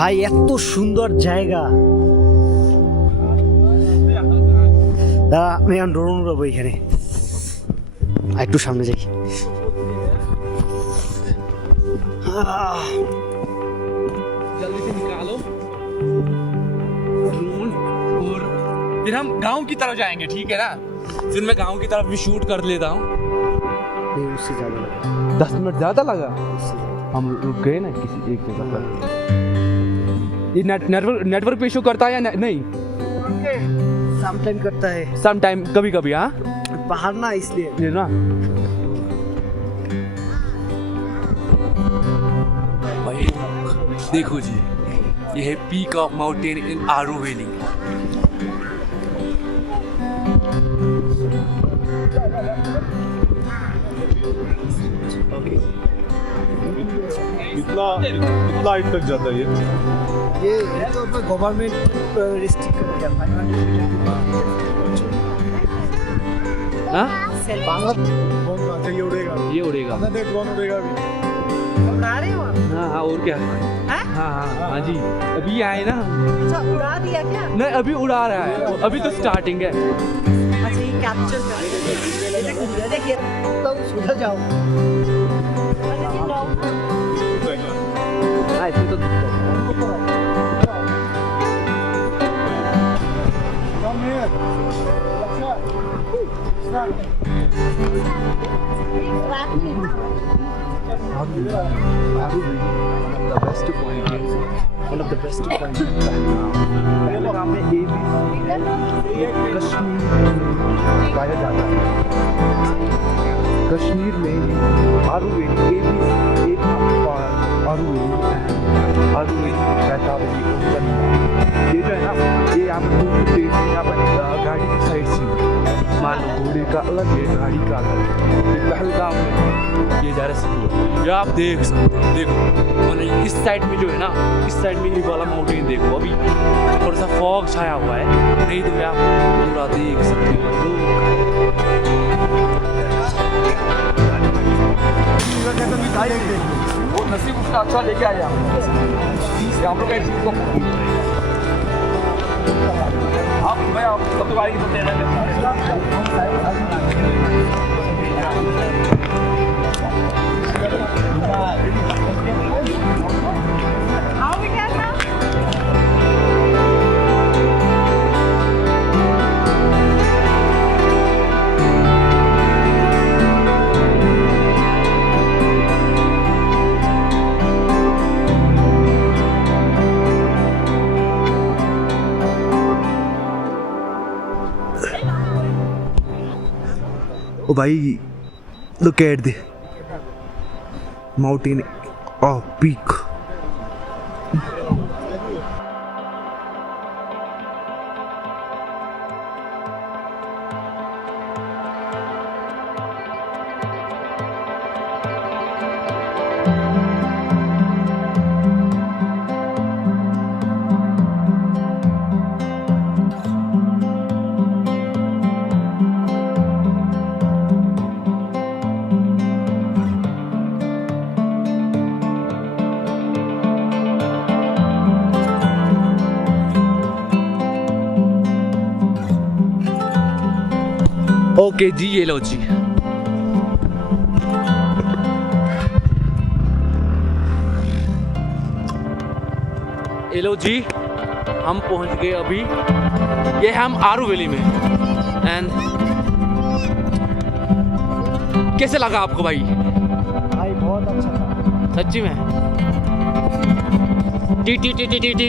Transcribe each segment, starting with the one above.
ভাই এত সুন্দর জায়গা। দাদা আমি এখন ড্রোন উড়াবো এখানে, একটু সামনে যাই। जल्दी से निकालो ड्रोन और फिर हम गांव की तरफ जाएंगे, ठीक है ना? फिर मैं गांव की तरफ भी शूट कर लेता हूँ। उससे ज्यादा 10 मिनट ज़्यादा लगा, हम रुक गए ना किसी एक जगह पर। ये नेटवर्क पे इशू करता है या नहीं? समटाइम करता है, सम टाइम कभी कभी। हाँ पहाड़ ना इसलिए ये ना भाई देखो जी, ये है peak of mountain in Aru valley. कितना हाइट तक जाता है ये तो गवर्नमेंट रिस्ट्रिक्ट कर दिया 500 मीटर। हाँ ये उड़ेगा, ये उड़ेगा। देख ड्रोन उड़ेगा अभी। उड़ा रहे हो? हाँ हाँ और क्या। हाँ? हाँ हाँ हाँ जी, अभी आए ना। अच्छा उड़ा दिया क्या? नहीं अभी उड़ा रहा है, अभी तो स्टार्टिंग है। अच्छा ये कैप्चर कर देखिए तो सुधर जाओ। हाँ इसमें तो one of the best points Pahalgam में कश्मीर पाया जाता है। कश्मीर में आरू वैली आरू वैली रहता है। ये जो है ना, ये आप यहाँ पर गाड़ी की साइड से मान लो, घोड़े का अलग है, गाड़ी का अलग है। ये पहलगाम में ये जा रहा है, ये आप देख सकते हैं। देखो और इस साइड में जो है ना, इस साइड में ये वाला माउंटेन देखो, अभी थोड़ा सा फॉग छाया हुआ है, नहीं तो आप पूरा देख सकते हो। वो नसीब उसका अच्छा लेके आया हम लोग का चीज को। आप भाई आप सब तो गाड़ी की Oh भाई, look at the mountain or peak. Okay जी, ये लो जी। ये लो जी, हम पहुंच गए अभी। ये हम आरू वैली में। एंड कैसे लगा आपको भाई? भाई बहुत अच्छा था सच्ची में। T T T T T T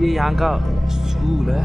ये यहाँ का स्कूल है।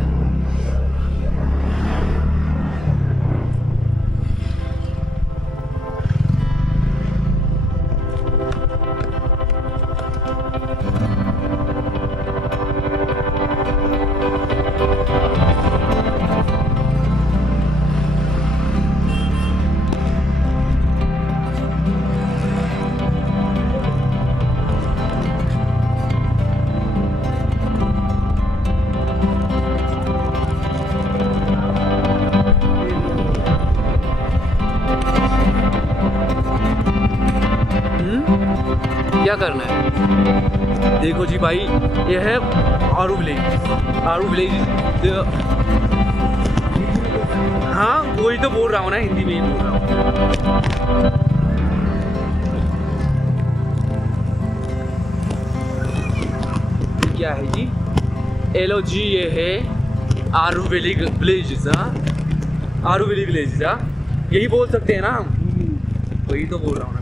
क्या करना है? देखो जी भाई, ये है आरू विलेज। आरू विलेज, हाँ वही तो बोल रहा हूँ ना, हिंदी में ही बोल रहा हूँ। क्या है जी? एलो जी, ये है आरू वैली विलेज। आरू वैली विलेज, यही बोल सकते हैं ना हम? वही तो बोल रहा हूँ ना।